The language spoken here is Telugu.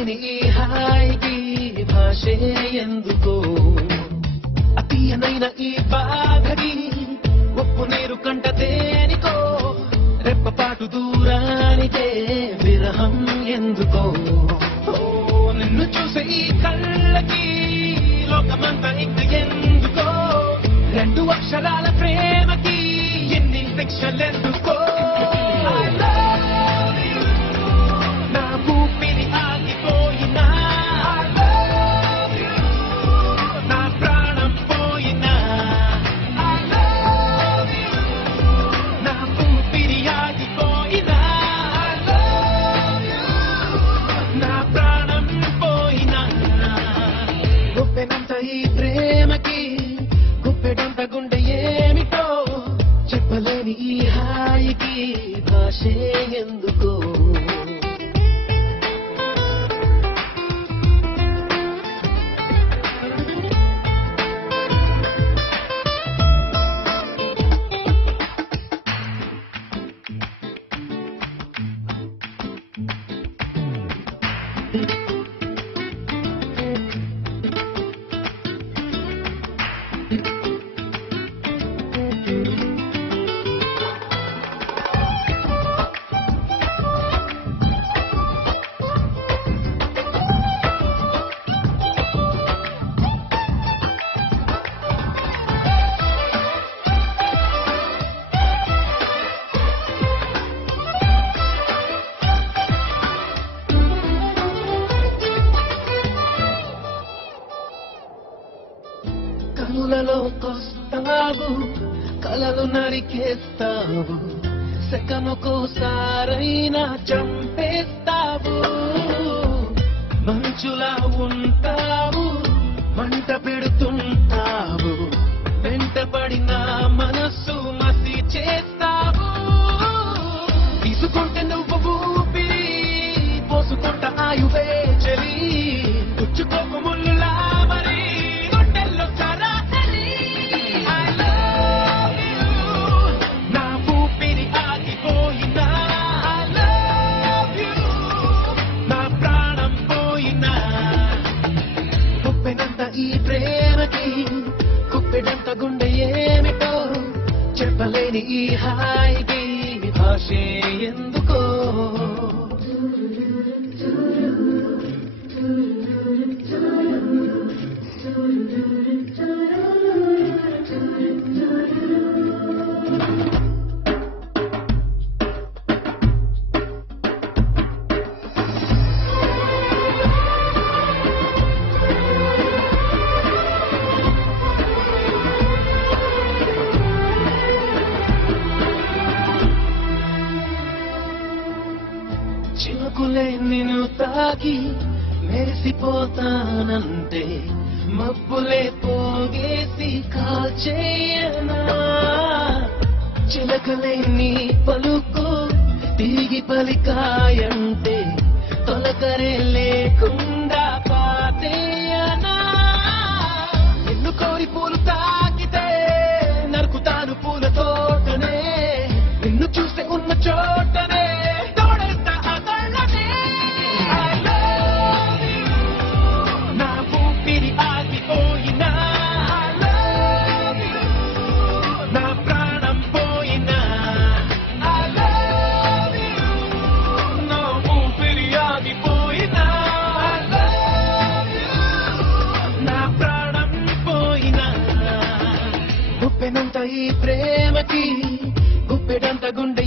చెప్పలేని ఈ హాయికి భాషే ఎందుకో అతీయనైన ఈ బాధకి ఉప్పు నీరు కంట దేనికో రెప్పపాటు దూరానికే విరహం ఎందుకో నిన్ను చూసే ఈ కళ్ళకి లోకమంతా ఇంక ఎందుకో రెండు అక్షరాల ప్రేమకి ఎన్ని శిక్షలెందుకో నా ఊపిరి ఆగిపోయినా నా ప్రాణం పోయినా నా ఊపిరి ఆగిపోయినా నా ప్రాణం పోయినా గుప్పెనంత ఈ ప్రేమకి గుప్పెడంత గుండె ఏమిటో చెప్పలేని ఈ హాయికి భాషే ఎందుకో కనులలోకొస్తావు కలలు నరికేస్తావు సెకనుకోసారైనా చంపేస్తావు మంచులా ఉంటావు మంట పెడుతుంటావు వెంటపడిన మనస్సు మసి చేస్తావు తీసుకుంటే నువ్వు ఊపిరి పోసుకుంట ఆయువే చలి పుచ్చుకోకు ముళ్ళులా మరి గుండెల్లో సరాసరి I love you నా ఊపిరి ఆగిపోయినా I love you నా ప్రాణం పోయినా గుప్పెనంత ఈ ప్రేమకి గుప్పెడంత గుండె ఏమిటో చెప్పలేని ఈ హాయికి భాషే ఎందుకో చినుకులే నిన్ను తాకి మెరిసిపోతానంటే మబ్బులే పోగేసి కాల్చేయనా చిలకలే నీ పలుకు తిరిగి పలికాయంటే తొలకరే లేకుండా పాతేయనా నిన్ను కోరి పూలు తాకితే నరుకుతాను పూల తోటనే నిన్ను చూస్తే ఉన్న చోటనే గుప్పెనంత ఈ ప్రేమకి గుప్పెడంత గుండె